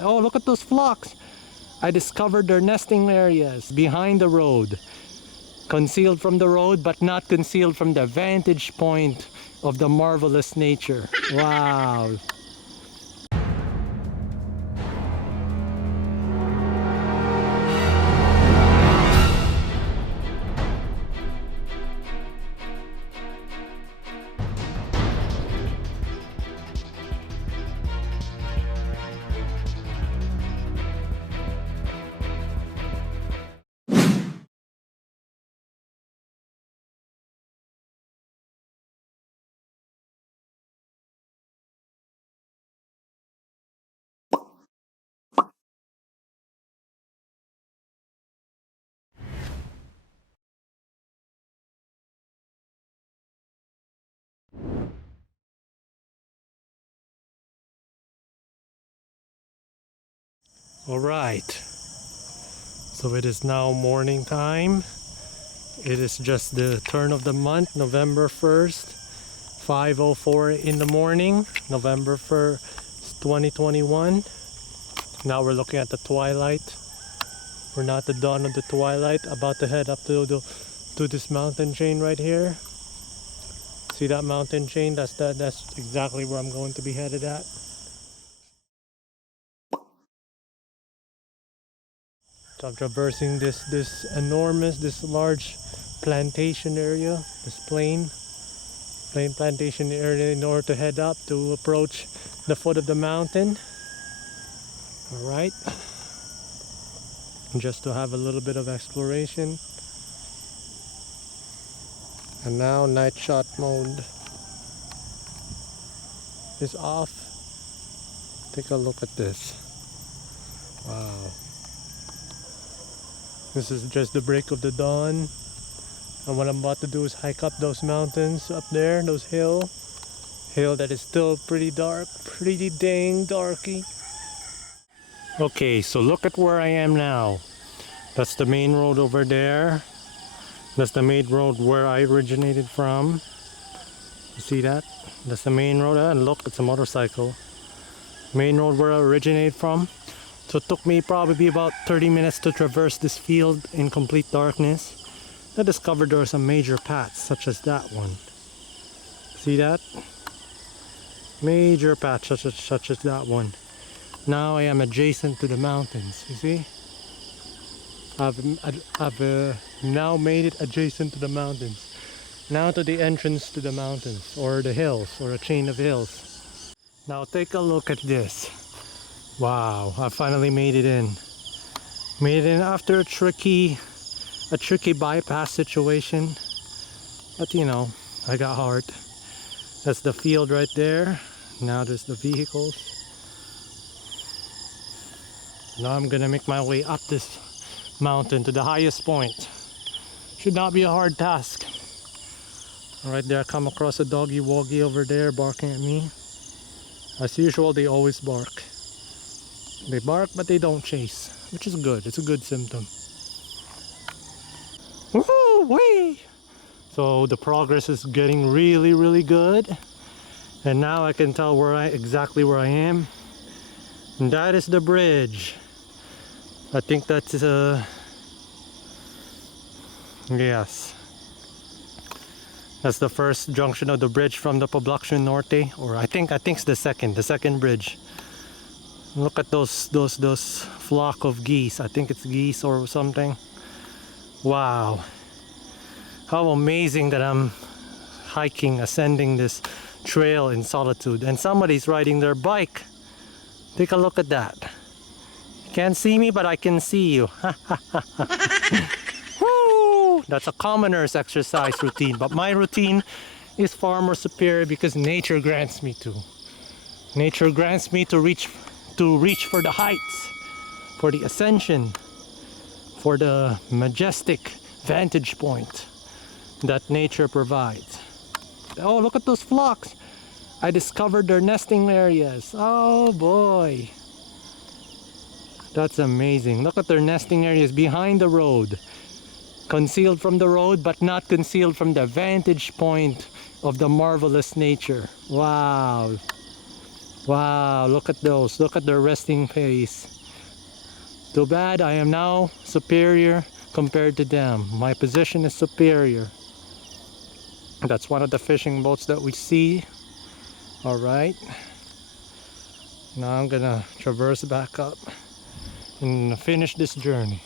Oh, look at those flocks. I discovered their nesting areas behind the road. Concealed from the road, but not concealed from the vantage point of the marvelous nature. Wow. All right, so it is now morning time. It is just the turn of the month, November 1st, 5:04 in the morning, November 1st, 2021. Now we're looking at the twilight. We're not the dawn of the twilight, about to head up to this mountain chain right here. See that mountain chain? That's exactly where I'm going to be headed at. So I'm traversing this large plantation area, this plain plantation area, in order to head up to approach the foot of the mountain. All right, just to have a little bit of exploration. And now night shot mode is off. Take a look at this. Wow. This is just the break of the dawn, and what I'm about to do is hike up those mountains up there, those hill that is still pretty dark, pretty dang darky. Okay, so look at where I am now. That's the main road over there. That's the main road where I originated from. You see that? That's the main road, and look, it's a motorcycle. Main road where I originated from. So it took me probably about 30 minutes to traverse this field in complete darkness. I discovered there are some major paths, such as that one. See that? Major paths such as that one. Now I am adjacent to the mountains, you see? I've now made it adjacent to the mountains. Now to the entrance to the mountains, or the hills, or a chain of hills. Now take a look at this. Wow, I finally made it in. Made it in after a tricky bypass situation. But you know, I got heart. That's the field right there. Now there's the vehicles. Now I'm gonna make my way up this mountain to the highest point. Should not be a hard task. Right there, I come across a doggy woggy over there barking at me. As usual, they always bark. They bark, but they don't chase, which is good. It's a good symptom. Woo-wee! So the progress is getting really, really good. And now I can tell exactly where I am. And that is the bridge. I think that's yes. That's the first junction of the bridge from the Poblacion Norte, or I think it's the second bridge. Look at those flock of geese. I think it's geese or something. Wow. How amazing that I'm ascending this trail in solitude, and somebody's riding their bike. Take a look at that. You can't see me, but I can see you. Woo! That's a commoner's exercise routine, but my routine is far more superior because nature grants me to. Nature grants me to reach for the heights, for the ascension, for the majestic vantage point that nature provides. Oh, look at those flocks. I discovered their nesting areas. Oh boy. That's amazing. Look at their nesting areas behind the road. Concealed from the road, but not concealed from the vantage point of the marvelous nature. Wow. Wow, look at those. Look at their resting place. Too bad I am now superior compared to them. My position is superior. That's one of the fishing boats that we see. Alright. Now I'm gonna traverse back up and finish this journey.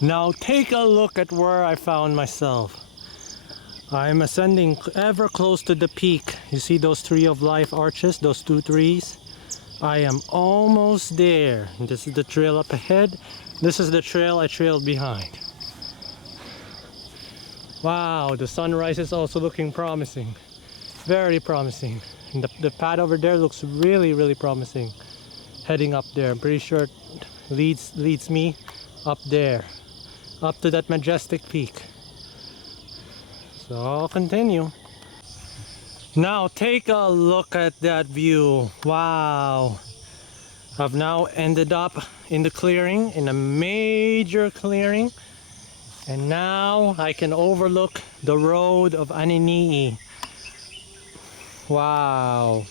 Now take a look at where I found myself. I'm ascending ever close to the peak. You see those tree of life arches, those two trees? I am almost there. This is the trail up ahead. This is the trail I trailed behind. Wow, the sunrise is also looking promising. Very promising. And the path over there looks really promising. Heading up there. I'm pretty sure it leads me up there. Up to that majestic peak. So I'll continue. Now take a look at that view. Wow. I've now ended up in the clearing, in a major clearing. And now I can overlook the road of Aniny-y. Wow.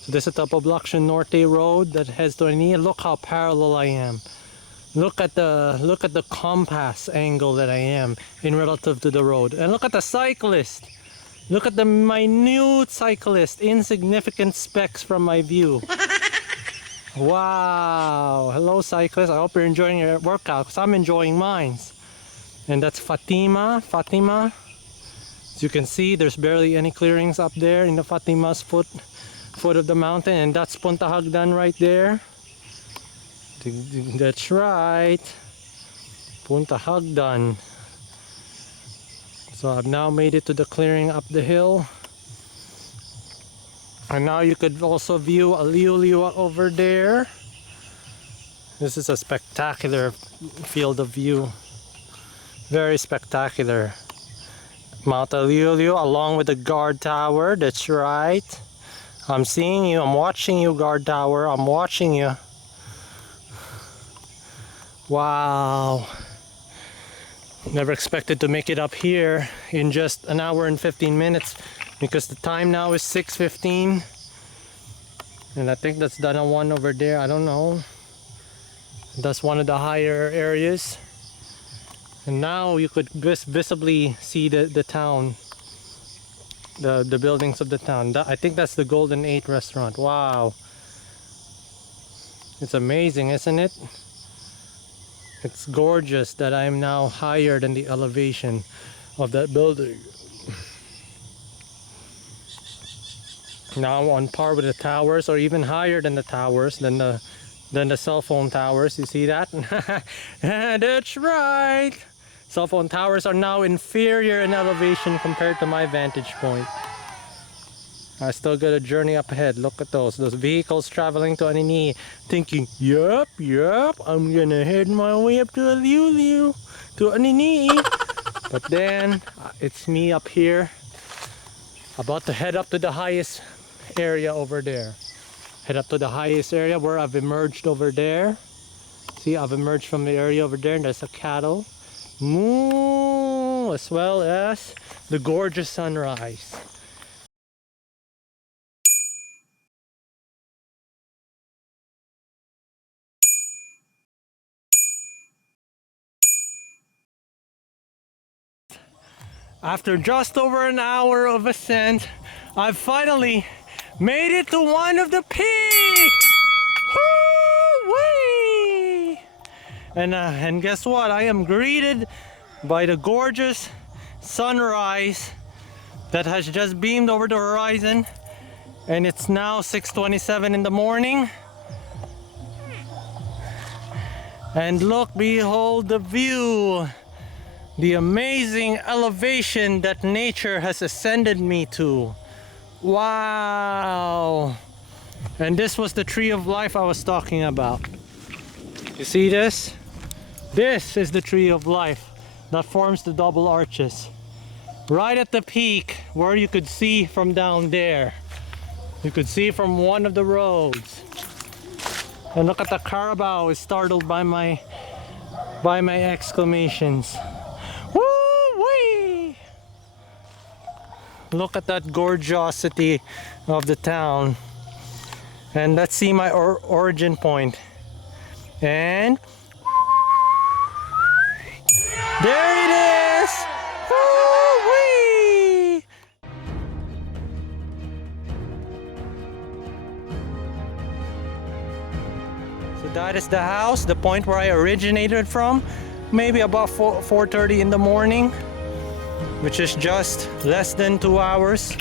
So this is the Poblacion Norte road that heads to Aniny-y. Look how parallel I am. Look at the compass angle that I am in relative to the road. And look at the cyclist. Look at the minute cyclist, insignificant specks from my view. Wow. Hello cyclist. I hope you're enjoying your workout because I'm enjoying mine. And that's Fatima. As you can see, there's barely any clearings up there in the Fatima's foot of the mountain, and that's Punta Hagdan right there. That's right, Punta Hagdan. So I've now made it to the clearing up the hill, and now you could also view Aliulio over there. This is a spectacular field of view. Very spectacular. Mount Aliulio along with the guard tower. That's right. I'm seeing you. I'm watching you, guard tower. I'm watching you. Wow. Never expected to make it up here in just an hour and 15 minutes because the time now is 6:15. And I think that's Dana 1 over there. I don't know. That's one of the higher areas. And now you could visibly see the town, the buildings of the town. I think that's the Golden 8 restaurant. Wow. It's amazing, isn't it? It's gorgeous that I'm now higher than the elevation of that building. Now I'm on par with the towers, or even higher than the towers, than the cell phone towers. You see that? That's right. Cell phone towers are now inferior in elevation compared to my vantage point. I still got a journey up ahead. Look at those vehicles traveling to Aniny, thinking, yup, I'm gonna head my way up to Aliulio, to Aniny. But then it's me up here, about to head up to the highest area over there. Head up to the highest area where I've emerged over there. See, I've emerged from the area over there, and there's a cattle. Moo, as well as the gorgeous sunrise. After just over an hour of ascent, I've finally made it to one of the peaks! Woo-wee! And guess what? I am greeted by the gorgeous sunrise that has just beamed over the horizon, and it's now 6:27 in the morning. And look, behold the view, the amazing elevation that nature has ascended me to. Wow! And this was the tree of life I was talking about. You see this? This is the tree of life that forms the double arches. Right at the peak where you could see from down there. You could see from one of the roads. And look at the carabao is startled by my exclamations. Woo-wee! Look at that gorgeosity of the town. And let's see my origin point. And there it is! Woo-wee! So that is the house, the point where I originated from. Maybe about 4:30 in the morning, which is just less than 2 hours.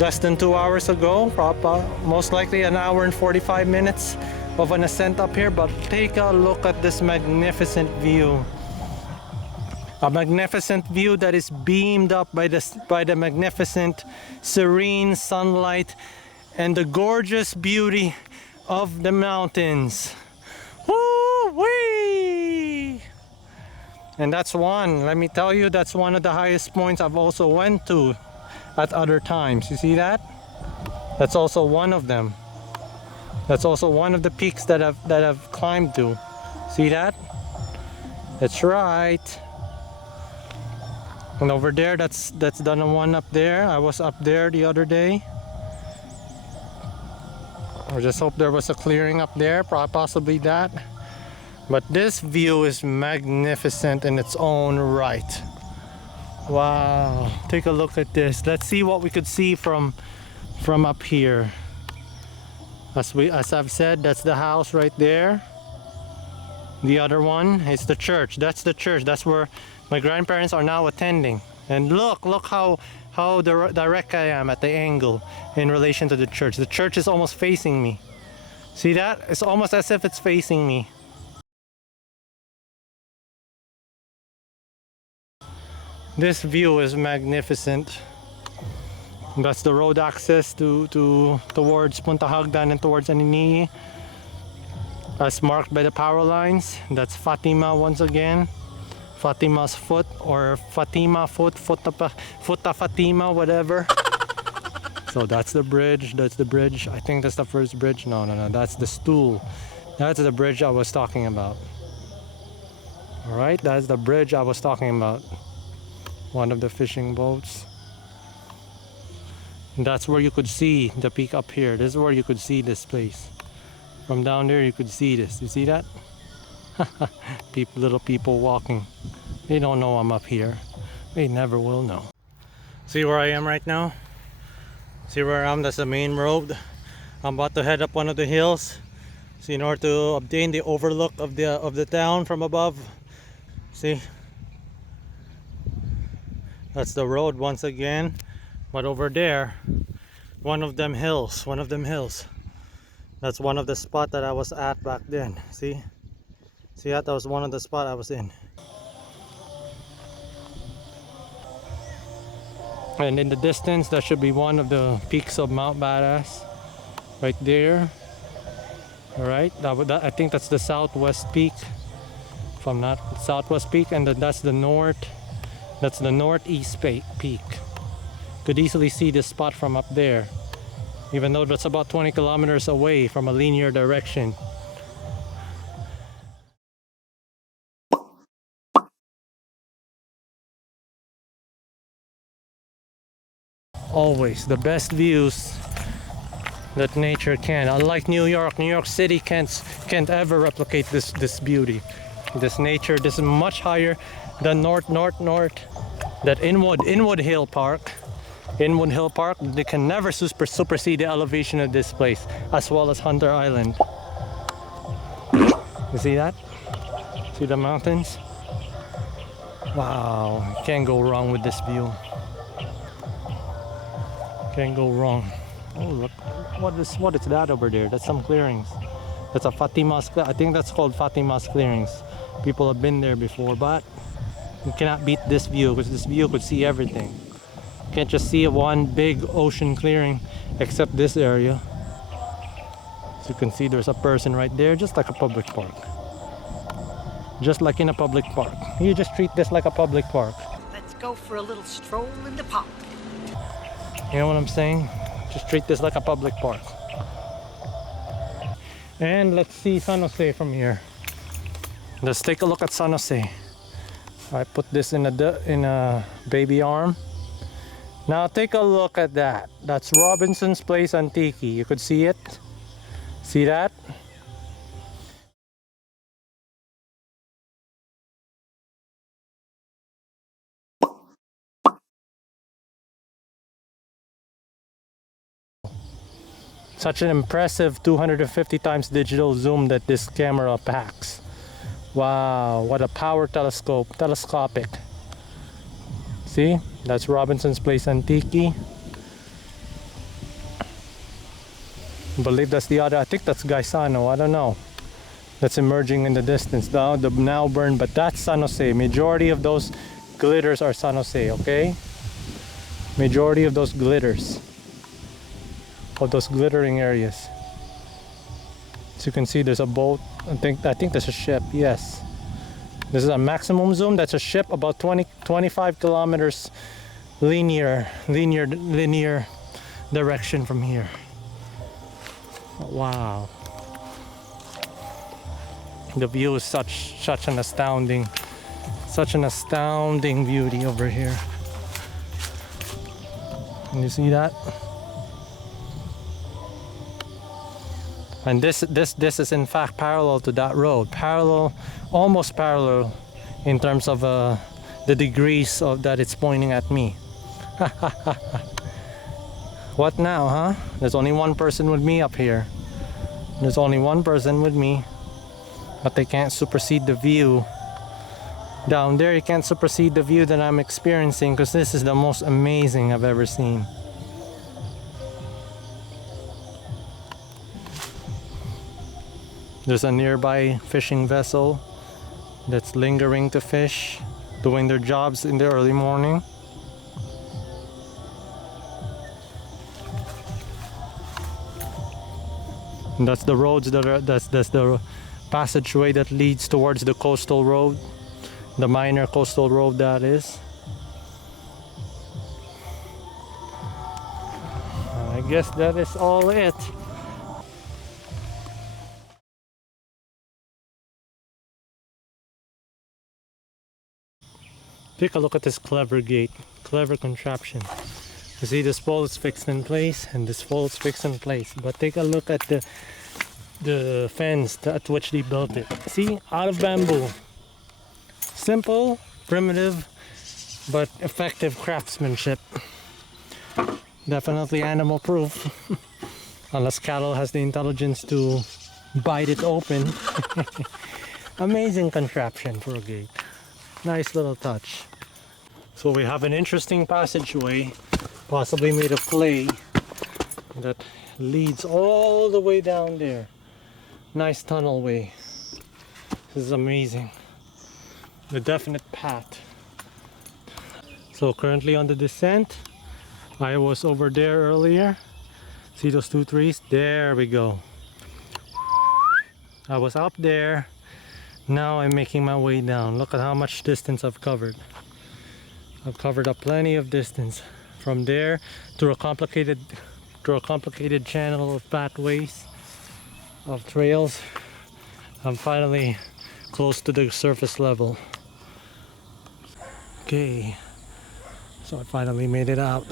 Less than 2 hours ago, most likely an hour and 45 minutes of an ascent up here. But take a look at this magnificent view. A magnificent view that is beamed up by the magnificent serene sunlight and the gorgeous beauty of the mountains. Woo-wee! And that's one, let me tell you, that's one of the highest points I've also went to at other times. You see that? That's also one of them. That's also one of the peaks that I've climbed to. See that? That's right. And over there, that's the one up there. I was up there the other day. I just hope there was a clearing up there, possibly that. But this view is magnificent in its own right. Wow, take a look at this. Let's see what we could see from up here. As I've said, that's the house right there. The other one is the church. That's the church. That's where my grandparents are now attending. And look how direct I am at the angle in relation to the church. The church is almost facing me. See that? It's almost as if it's facing me. This view is magnificent. That's the road access towards Punta Hagdan and towards Aniny-y, as marked by the power lines. That's Fatima once again. Fatima's foot, or Fatima foot, Futa Fatima, whatever. So that's the bridge. That's the bridge. I think that's the first bridge. No, that's the stool. That's the bridge I was talking about. All right, that's the bridge I was talking about. One of the fishing boats. And that's where you could see the peak up here. This is where you could see this place. From down there you could see this. You see that? Little people walking. They don't know I'm up here. They never will know. See where I am right now? See where I am? That's the main road. I'm about to head up one of the hills. See, in order to obtain the overlook of the town from above. See? That's the road once again. But over there, one of them hills. That's one of the spot that I was at back then. See that? That was one of the spot I was in. And in the distance, that should be one of the peaks of Mount Badass, right there. All right, I think that's the southwest peak. If I'm not, southwest peak, and that's the northeast peak. Could easily see this spot from up there, even though that's about 20 kilometers away from a linear direction. Always the best views that nature can. Unlike New York City can't ever replicate this beauty, this nature. This is much higher than that Inwood Hill Park. They can never supersede the elevation of this place, as well as Hunter Island. You see that? See the mountains? Wow, you can't go wrong with this view. Can't go wrong. Oh, look, what is that over there? That's some clearings. That's a Fatima's, I think that's called Fatima's clearings. People have been there before, but you cannot beat this view, because this view could see everything. You can't just see one big ocean clearing, except this area. As you can see, there's a person right there, just like a public park. Just like in a public park. You just treat this like a public park. Let's go for a little stroll in the park. You know what I'm saying? Just treat this like a public park. And let's see San Jose from here. Let's take a look at San Jose. I put this in a baby arm. Now take a look at that. That's Robinson's Place Antique. You could see it. See that? Such an impressive 250 times digital zoom that this camera packs. Wow, what a power telescopic. See, that's Robinson's Place Antique. I believe that's the other, I think that's Gaisano, I don't know. That's emerging in the distance now, the now burned, but that's San Jose. Majority of those glitters are San Jose, okay? Majority of those glitters. Of those glittering areas. As you can see, there's a boat. I think there's a ship. Yes, this is a maximum zoom. That's a ship about 25 kilometers linear direction from here. Wow, the view is such an astounding beauty over here. Can you see that? And this is in fact parallel to that road, almost parallel in terms of the degrees of that it's pointing at me. What now, huh? There's only one person with me up here. There's only one person with me, but they can't supersede the view. Down there, you can't supersede the view that I'm experiencing, because this is the most amazing I've ever seen. There's a nearby fishing vessel that's lingering to fish, doing their jobs in the early morning. And that's the roads that's the passageway that leads towards the coastal road, the minor coastal road that is. I guess that is all it. Take a look at this clever gate, clever contraption. You see this pole is fixed in place and this pole is fixed in place. But take a look at the fence at which they built it. See, out of bamboo. Simple, primitive, but effective craftsmanship. Definitely animal proof. Unless cattle has the intelligence to bite it open. Amazing contraption for a gate. Nice little touch. So we have an interesting passageway, possibly made of clay, that leads all the way down there. Nice tunnel way. This is amazing. The definite path. So currently on the descent. I was over there earlier. See those two trees? There we go. I was up there. Now I'm making my way down. Look at how much distance I've covered. I've covered up plenty of distance from there through a complicated channel of pathways, of trails. I'm finally close to the surface level. Okay, so I finally made it out.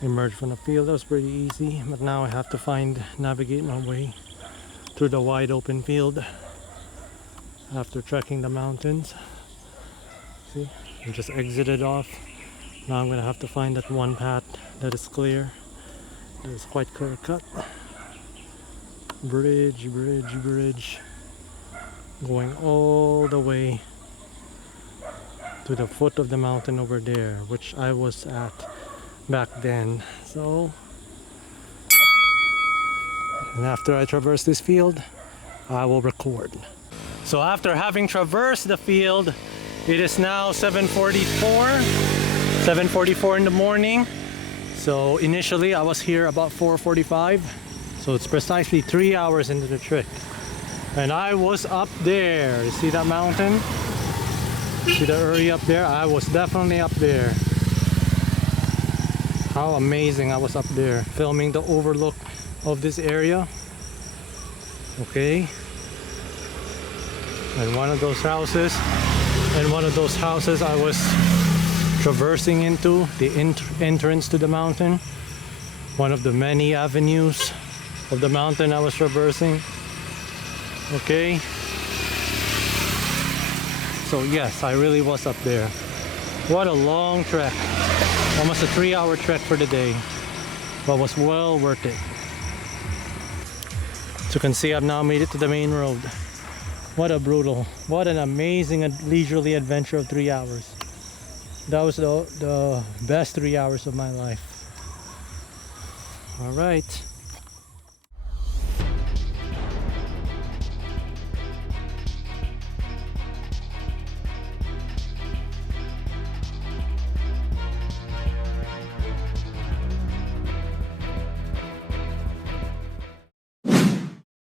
Emerged from the field. That was pretty easy, but now I have to navigate my way through the wide open field after trekking the mountains. See, I just exited off. Now I'm gonna have to find that one path that is clear, that is quite clear cut. Bridge, going all the way to the foot of the mountain over there, which I was at back then. So, and after I traverse this field, I will record. So after having traversed the field, it is now 7:44 in the morning. So initially I was here about 4:45, so it's precisely 3 hours into the trip, and I was up there. You see that mountain? See the area up there? I was definitely up there. How amazing, I was up there filming the overlook of this area. Okay, and one of those houses I was traversing into, the entrance to the mountain, One of the many avenues of the mountain I was traversing. Okay. So yes, I really was up there. What a long trek. Almost a 3-hour trek for the day. But was well worth it. So you can see I've now made it to the main road. What an amazing and leisurely adventure of 3 hours. That was the best 3 hours of my life. All right.